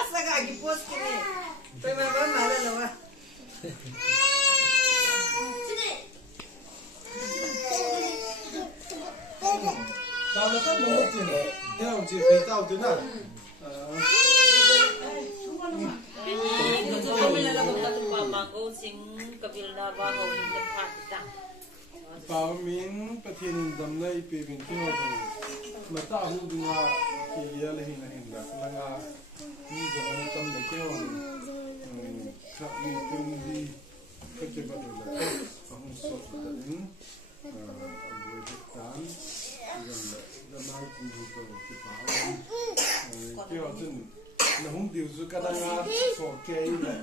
asa ka gipos kini tay mama mala lawa tao nó rất là tiền theo chị phải tao thế nào bảo mìnhประเทศดำในปีเป็นที่เรามาตาหูดูว่าที่อะไรหินะหินละแล้วก็มีจะมาทำในเกี่ยวครับมีเป็นดีก็จะมาดูแลของสดแต่นี้บริการยังมากินดูตัวที่ป่าวเกี่ยวจนน้องดิวสุกัดงาโอเคเลย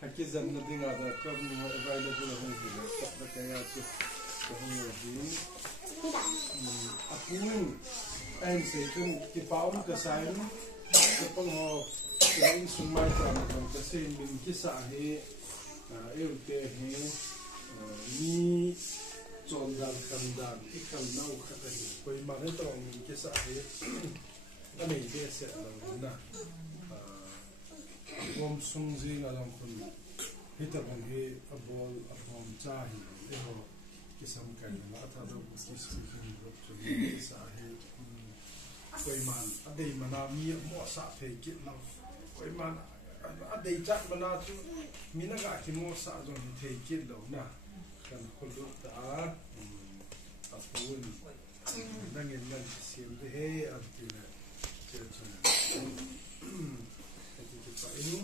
หากจะนั่งดิ้งอะไรก็มีอะไรเลยดูน้องดิวก็แค่อยากจะKemudian, aku en sekun di bawah kesain, kepenghok, yang semai dalam kesain bin kisah he, eute he, ni condal kandang ikan nau kata he, koi mana tong kisah he, ane biasa lah, bom sungzi ngalam pun, kita pun he abol cahi, eho. Kisam kaila atau kisah ini sahih koiman ada mana mi mau sahih kita koiman ada ijat mana tu mina gak kita mau sahih jadi kita na kan kalau tak apapun nangin siam deh artinya jadi kita ini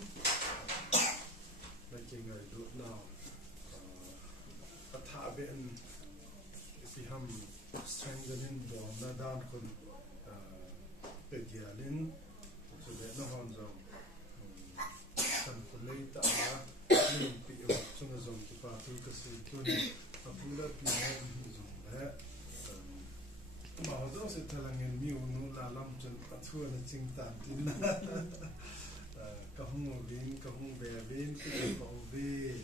macam itu now tabiin piham strengthening bond na dan kon pedialin so that no hanzong san kulita ni piyo sunga zong pa tu kasi tun apula piyo zong ba ma hodo se talangin mi unu la lam chen athua na ching tan tin na ka hung bin ka hung be bin ka ko be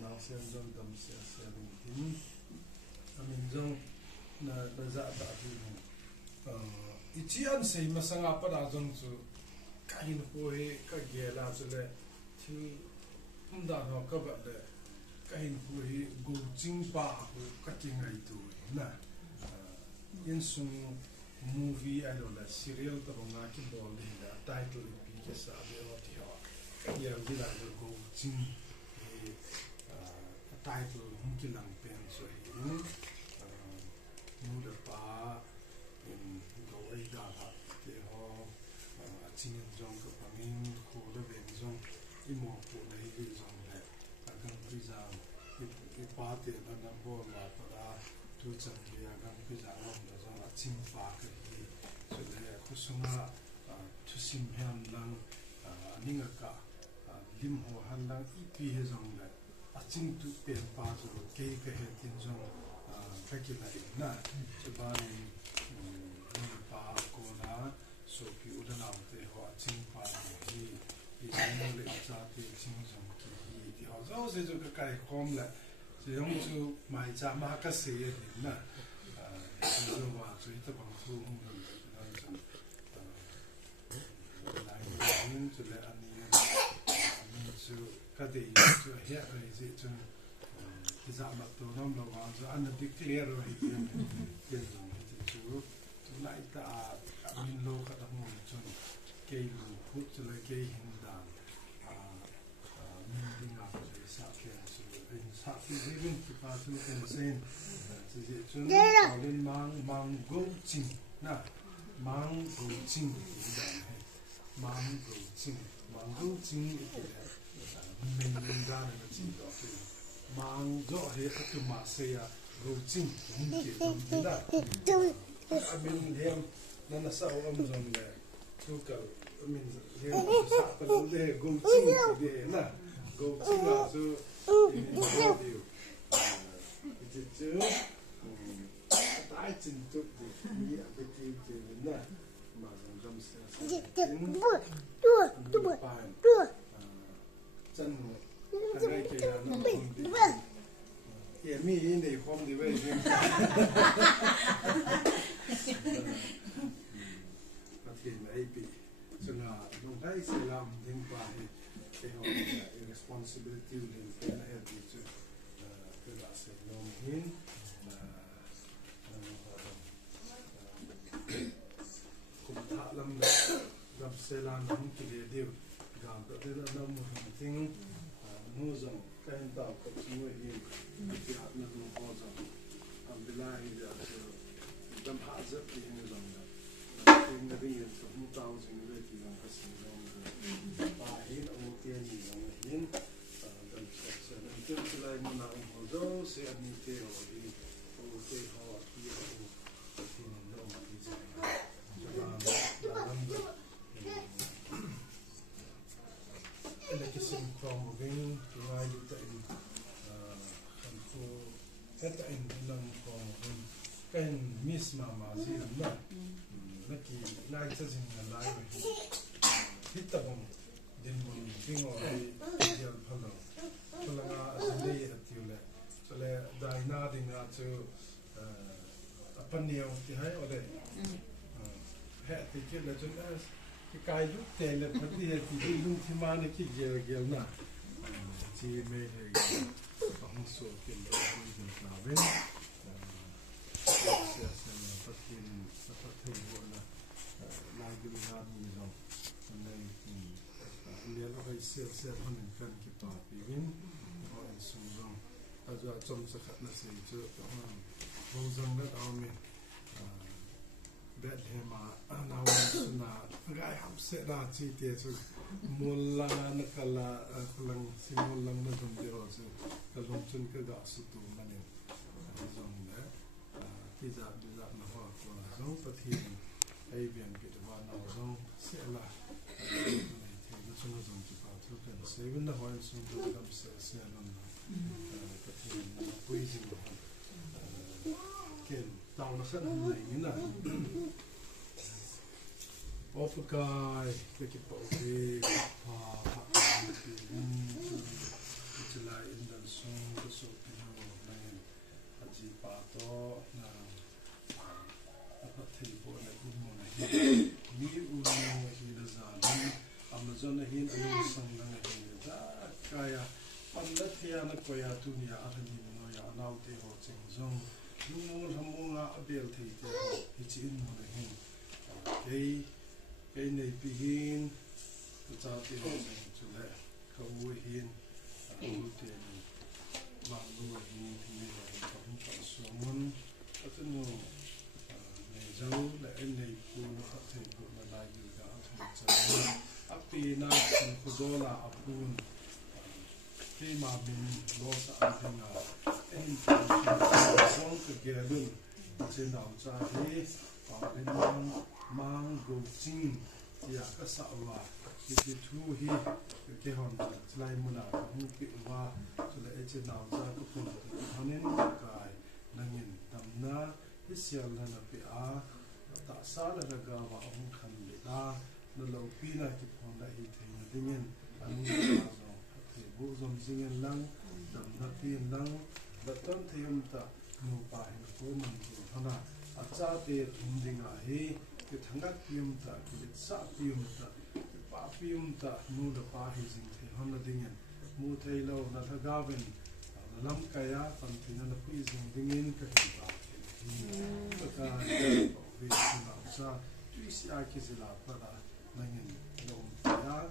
nào xem trong tầm sẽ bình tĩnh, mình trong là dạ tạ thì ít chỉ ăn xây mà sang apa đã trong chỗ cái hình phôi cái ghế là chỗ này thì không đạt họ các bạn đấy cái hình phôi gồm chính ba của các cái ngày tuổi nè, yên sung movie hay là serial tập bằng ngã cái ball này là title bị cái sao để họ thì họ cái gì cũng là gồm chính title mungkin lang pen so ini muda pa in gawai da ha te ho achingen jong ko pangin ko da ben jong imo ko dai ge jong le agang pizza i pa te na bo la para tu chang ge agang pizza lo da jong aching fa ke hi so le ko sunga tu sim han lang ninga ka lim ho han lang i pi he jong le chính tu tiền pa rồi cái hệ tiền trong cái kia này na cho ba nên pa cô lá số phiếu đã làm thì họ chính pa thì chính lệ ra thì chính trong thì họ rõ sẽ cho cái com lại thì không chú mai cha ma cái gì thì na rồi và rồi tập bằng thu không được nên trong lại những chỗ lại anh em chú cái gì chú hiện rồi gì chú cái dạng mặt tổ nó là vào chú ăn được clear rồi thì tiền chú lại ta mình lâu cả đồng hồ chú cây hút chú lại cây hình đàn mình đi ngắm rồi sao kia chú bên sao thì bên cái ba chú tên sen chú bảo lên mang gấu chim nè mang gấu chim mang gấu chim mình ra là chỉ đó mang rõ hết các mà xe gấu chim không chỉ làm thế nào mình hem nên là sao ông dùng để chú cậu mình hem sao cái vấn đề gấu chim thì nè gấu chim là chú điều chứ tái trình chút thì nghĩa cái gì thì nè mà dùng xe chân cái này kia nó không đi hiện mi này không đi về bị cho là lúc đấy sẽ làm liên quan đến cái họ responsibility liên quan đến cái chuyện cái là sẽ làm hin cũng thà làm sẽ làm những cái điều làm cho thế là làm một tiếng mua rằng cái hiện tại có những người hin thì họ nó cũng có rằng làm việc lại thì làm hạ rất thì như rằng tiếng là cái hiện tượng tao sinh ra thì làm cái sinh ra và hiện ông tiên thì làm hiện gần sẽ làm tương lai mà nào họ đâu sẽ ăn như thế họ đi ông tiên họ đi ông thì nó mà đi ra cho là làm được là cái sinh con của cái ngoài như vậy thành phố hết tại làm con cái miss mà gì đó nó kỳ lại cho mình là lại rồi hít tập một đến một cái ngồi giờ phần nào cho là cái này là tiêu lệ cho là đại na thì na cho phần nhiều thì hay ở đây hệ thì kia là chúng ta cái lúc tiền là phần thì cái lúc thì mà nó cái giờ na chỉ mấy cái không số cái là cái nào bên phát hiện là lại cái hạt như vậy nên nếu nó hay sẽ hơn cần cái bảo vệ họ sử dụng giờ trong sự khắc là sẽ cho họ dùng nó ao mình bet hem nào là cái hấp sẽ ra chi tiết rồi mula nó kala kulang simulang nó dùng để họ sẽ kalung chân cái gạo sụt tụ mà nên dùng đấy thì giảm nó hoa của giống phát hiện ai biển bị đào nào giống sẽ là thì nó chung là dùng chỉ bảo thứ cần sẽ vẫn là hoa xuân được làm sẽ làm phát hiện quy trình kiện tàu nó rất là này như là Ofukai cái bảo vệ chỉ là in đơn sung cái số tiền này chỉ bảo to là phát triển bộ này cũng muốn hiện mỹ u thì là giá Amazon này hiện ở sang năng này là cái phần đất thì nó quay tu nhà ở đây nó nhà nào thì họ chỉnh dùng nhưng mà không có biểu thì chỉ một này hiện cái này bị hiên cái cháu thì họ chỉnh cho lại không hiên ưu tiên bằng luôn hiên thì là không chọn số môn có cái nhiều này dấu lại này cô nó có thể bộ là lại được cả thành chân áp pi na thành phố đô la áp luôn khi mà mình lo sợ thì là em không cái kia luôn trên đảo ra thế ở bên mang đồ chinh thì các xã và cái thu hi cái hòn lại một là không bị và cho lại trên đảo ra cái phần họ nên cái là nhìn tầm na cái xel là nó bị tạ xã là cái và ông khăn bị nó lâu pi là cái phần lại thì tự nhiên anh thì bộ dòng riêng lăng tầm na tiền lăng và tôn thêm ta nụ bài của mình thì họ là cha te thùng đình hi cái thằng ngắt phim ta cái xã phim ta cái ba phim ta nu da pa hi jing thì họ là đình mu thấy lâu là thằng Gavin làm cái phần thì nó quy dùng đình cái hình ba cái vì nó sa tuy sĩ ai cái gì là phải là mình dùng ya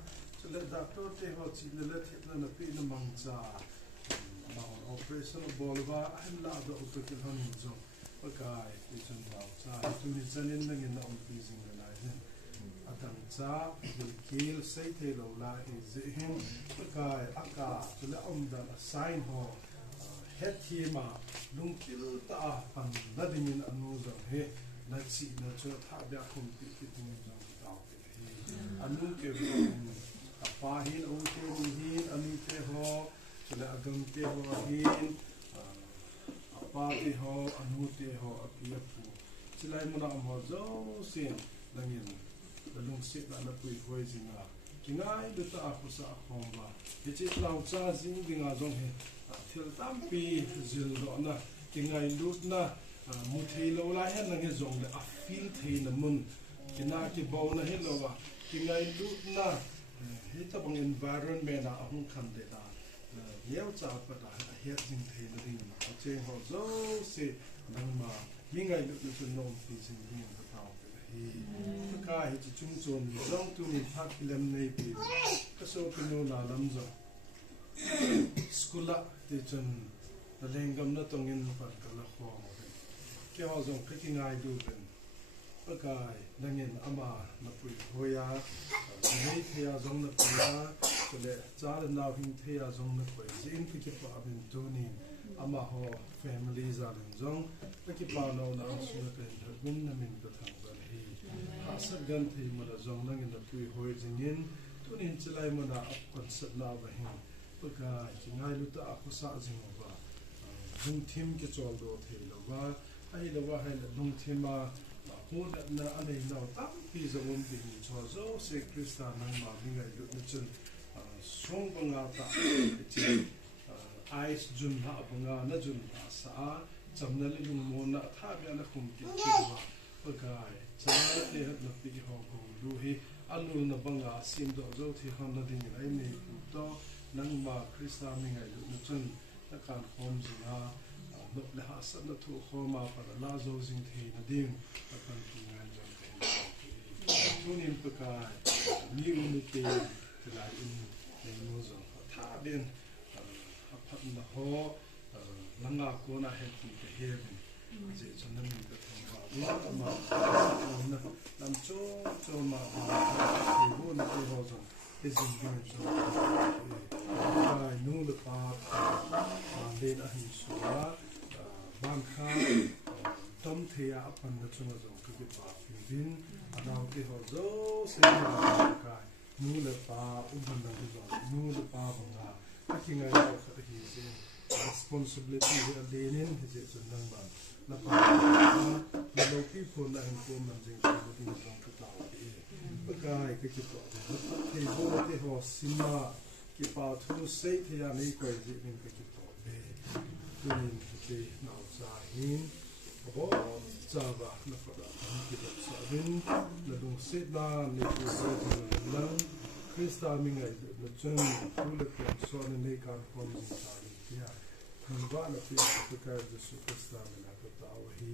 cho nên đã tôi thấy họ chỉ là thiết là nó bị nó mang ra mà operation bolva anh là do operation hơn dùng cái chân vào cha chúng mình chân nên là người nào cũng dùng cái này nên adam cha kill say thế lâu lại dễ hơn cái aka cho nên ông đã sign họ hết khi mà lung kill ta phần là đi mình ăn uống hết là chỉ là cho tháp đã không bị cái tung rằng tao ăn uống kiểu apa hin ông thế hin anh thế họ cho nên agam thế họ hin apa thì họ anu thì họ apia pu chỉ lại một năm họ dấu xin là nhìn là lung xịt là nó bùi phơi gì ngà cái ngay được ta áp sa không và cái chiếc lao cha dính đi ngà giống hết thiệt tam pi zil đó na cái ngay lúc na một thầy lâu lại hết là cái giống là feel thầy là mun kina ki bo na hello ki ngai lu na he ta bang environment na ahung khan de da yeu cha pa da he jing the na ding na che ho zo se nang ma mi ngai lu lu no ti jing ding ka ta he ka he chi chung chon zong tu ni phak lam nei pi ka so ki no la lam zo skula ti chun la lengam na tong in pa ka la kho ke ho zong ka ki ngai du ben Pakai nangin ama na pui hoya nei thea zong na pia kole char na hing thea zong na pui jin ki pa abin tu ni ama ho family za den zong ki pa no na su na kan bun na min ka thang ba hi asar gan thi ma da zong nangin na pui hoi jingin tu nin chlai ma na kon sat na ba hi pakai ki ngai lu ta ko sa jing ba hung thim ki chol do the lo ba ai lo ba hai la hung thim ma Hôn na anh ấy nào tắm khi giờ muốn bị cho dấu sẽ Krista năng mà mình ngày được như chân xuống bằng ngã ta chỉ ice jun hạ bằng ngã na jun hạ sa chấm na lên dùng môn na tháp ya na không kịp kịp mà bậc cái cha để hết lập bị họ cũng đủ hi alu na bằng ngã sim độ dấu thì không na đình ấy này cũng to năng mà Krista mình ngày được như chân na can không gì ha nộp lại hạ sẵn là thu kho mà phải là dấu dinh thì là điên và cần thu ngàn dòng thì thu niệm bậc cái như một tiền thì lại in để mua dòng thả bên hấp hấp là ho lăng ngà cô na hết thì cái hết dễ cho nên mình có thể vào đó mà làm cho mà thì vô là cái ho dòng cái gì cũng cho cái nu được ba lên ở hình số ban kha tom thea apan na chunga zong ka bi pa fin adaw ke ho zo se na ka nu le pa uban na zo nu le pa banga akinga ya kha hi se responsibility he lenin he je chun nang ba na pa na lo pi phon na ko man jing ko bi zong ka ta e ka ke ki to he bo te ho sima ki pa thu sei thea nei ko ji min ke ki to be tunin ke nào sa hin abo chaba na fada ki da sa bin na dong sit na ni ku sa lang Krista mi ngai na chen ku le ko so ne nei kan pom ni sa ni ya thang ba na pi ka ka Krista mi na ka ta wa hi